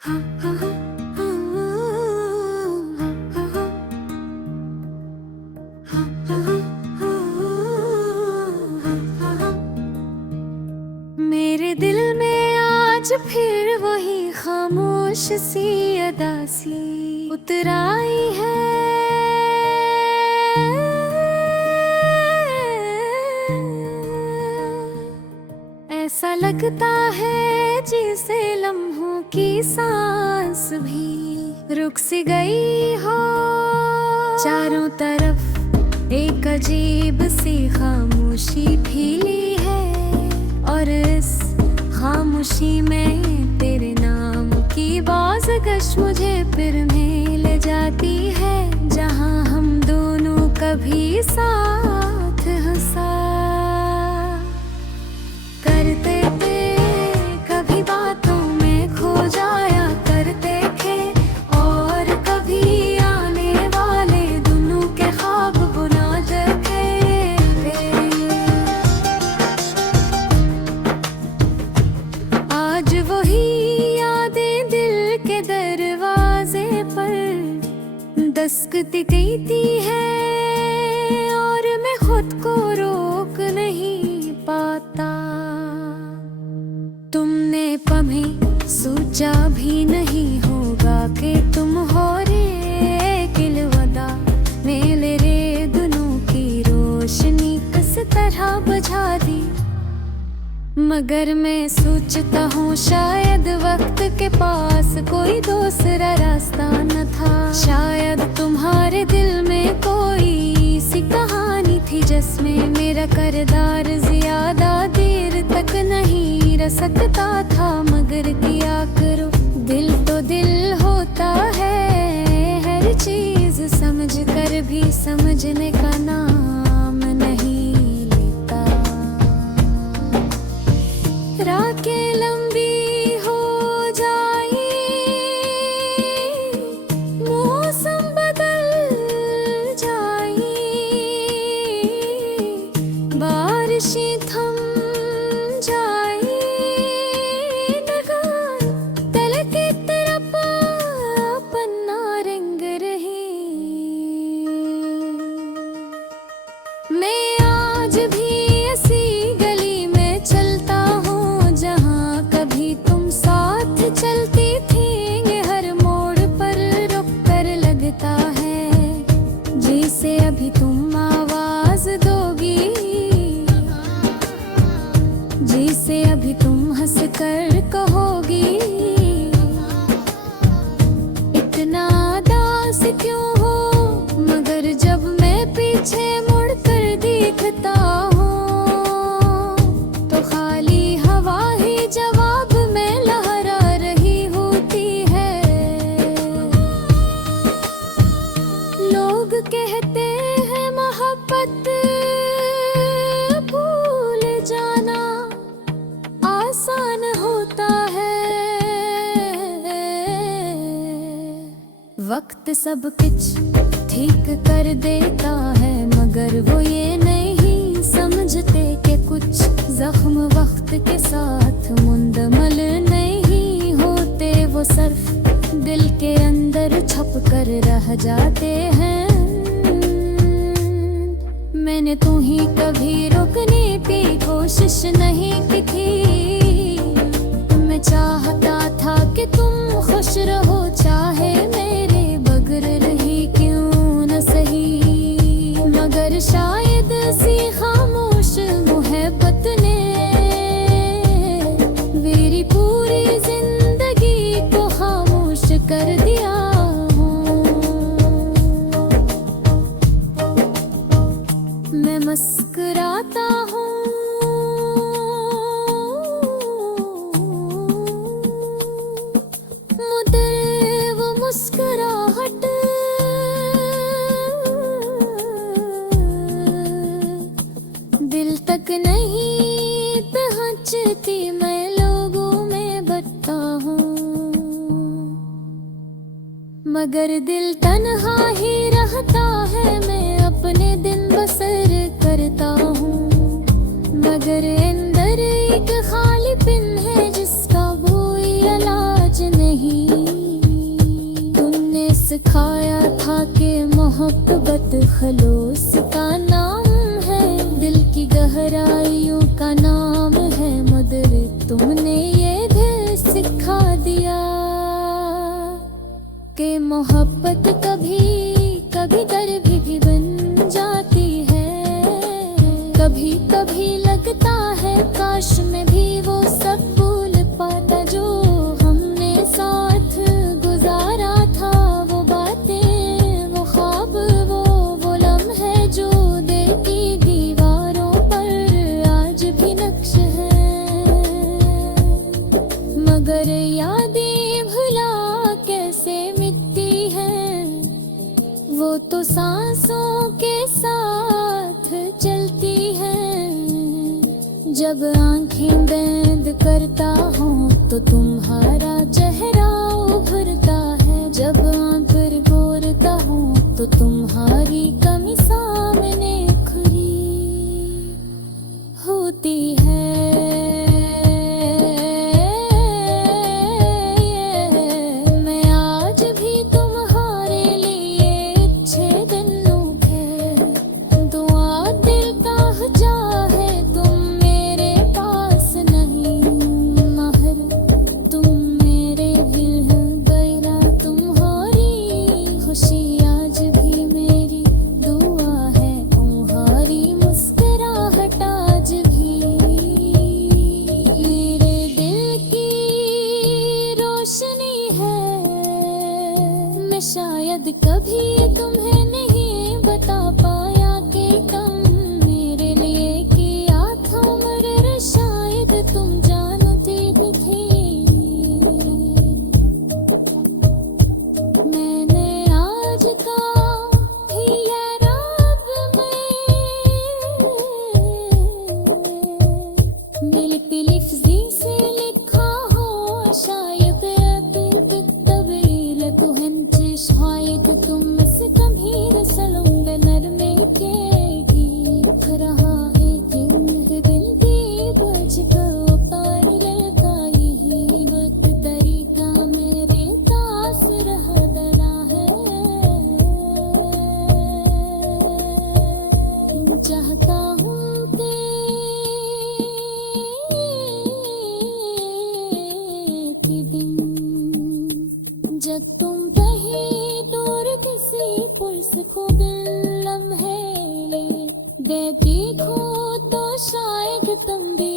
मेरे दिल में आज फिर वही खामोश सी अदा सी उतर आई है। ऐसा लगता है जैसे लम्हों की सांस भी रुक सी गई हो। चारों तरफ एक अजीब सी खामोशी फैली है और इस खामोशी में तेरे नाम की बाज़गश मुझे फिर में ले जाती है, जहां हम दोनों कभी साथ हंसा करते थे, कभी बातों में खो जाया करते थे और कभी आने वाले दोनों के ख्वाब बुनाते थे। आज वही यादें दिल के दरवाजे पर दस्तक देती है और मैं खुद को रोक नहीं पाता। तुमने कभी सोचा भी नहीं होगा कि तुम हो रे किलवदा मेरे दोनों की रोशनी किस तरह बुझा दी। मगर मैं सोचता हूँ शायद वक्त के पास कोई दूसरा रास्ता न था। शायद तुम्हारे दिल में कोई सी कहानी थी जिसमें मेरा किरदार ज्यादा देर तक नहीं रह सकता था। मगर क्या करो, दिल तो दिल होता है, हर चीज समझ कर भी समझने का नाम नहीं लेता। रातें लंबी हो जाए, मौसम बदल जाए, बारिशें थम जाए, तल की तरफ पन्ना रंग रहे। मैं आज भी ऐसी गली में चलता हूँ जहाँ कभी तुम साथ चलती थी। हर मोड़ पर रुक कर लगता है जैसे अभी तुम आवाज दोगी, जैसे अभी तुम हंस कर कहोगी। इतना दास क्यों हो, मगर जब मैं पीछे मुड़ कर देखता हूँ तो खाली हवा ही जवाब में लहरा रही होती है। लोग कहते हैं मोहब्बत भूल जाना आसान होता है। वक्त सब कुछ ठीक कर देता है, मगर वो ये नहीं समझते कि कुछ जख्म वक्त के साथ मुंदमल नहीं होते। वो सिर्फ दिल के अंदर छप कर रह जाते हैं। मैंने तुम्हें कभी रोकने की कोशिश नहीं की थी। मैं चाहता था कि तुम खुश रहो, चाहे मेरे बगैर रही क्यों न सही। मगर शायद सी खामोश मोहब्बत ने मेरी पूरी जिंदगी को खामोश कर दिया। मैं मुस्कुराता हूँ, मुझे वो मुस्कुराहट दिल तक नहीं पहुँचती। मैं लोगों में बटता हूँ, मगर दिल तन्हा ही रहता है। मैं अपने दिन बसर करता हूँ, मगर अंदर एक खालीपन है जिसका कोई इलाज नहीं। सिखाया था कि मोहब्बत खलूस का नाम है, दिल की गहराइयों का नाम है मगर तुमने ये दिल सिखा दिया कि मोहब्बत कभी कभी दर्द भी बन जाती है। कभी कभी लगता है काश मैं भी वो सब भूल पाता जो हमने साथ गुजारा था। वो बातें, वो ख्वाब, वो लम्हे जो देखी दीवारों पर आज भी नक्श है। मगर यादें भुला कैसे मिटती हैं, वो तो सांसों के साथ चलती हैं। जब आंखें बंद करता हूँ तो तुम्हारा चेहरा उभरता है, जब आंख बोरता हूँ तो तुम्हारी कमी सामने खुली होती है। मैं आज भी तुम्हारे लिए अच्छे दिन लूँगे, दुआ दिल का चाहे तुम मेरे पास नहीं, महर तुम मेरे दिल गैरा तुम्हारी खुशी आज भी मेरी दुआ है, तुम्हारी मुस्कुराहट आज भी मेरे दिल की रोशनी है। मैं शायद कभी तुम्हें नहीं बता पाया कि कम मेरे लिए किया था, मगर शायद तुम जानती भी थी। मैंने आज का भी ये रब में मिलती लिफ्ज़ी से लिखा हो शायद तबील को हंचे शायद तुम से कभी रसलूंग नरमे केगी रहा है जिंद दिल की बज का पार लगा यही वक्त तरीका मेरे पास रहा दला है। चाहता हूँ कि दिन जब तुम कहीं दूर किसी पुरुष को बिल लम्हे देखी हो तो शायद तुम भी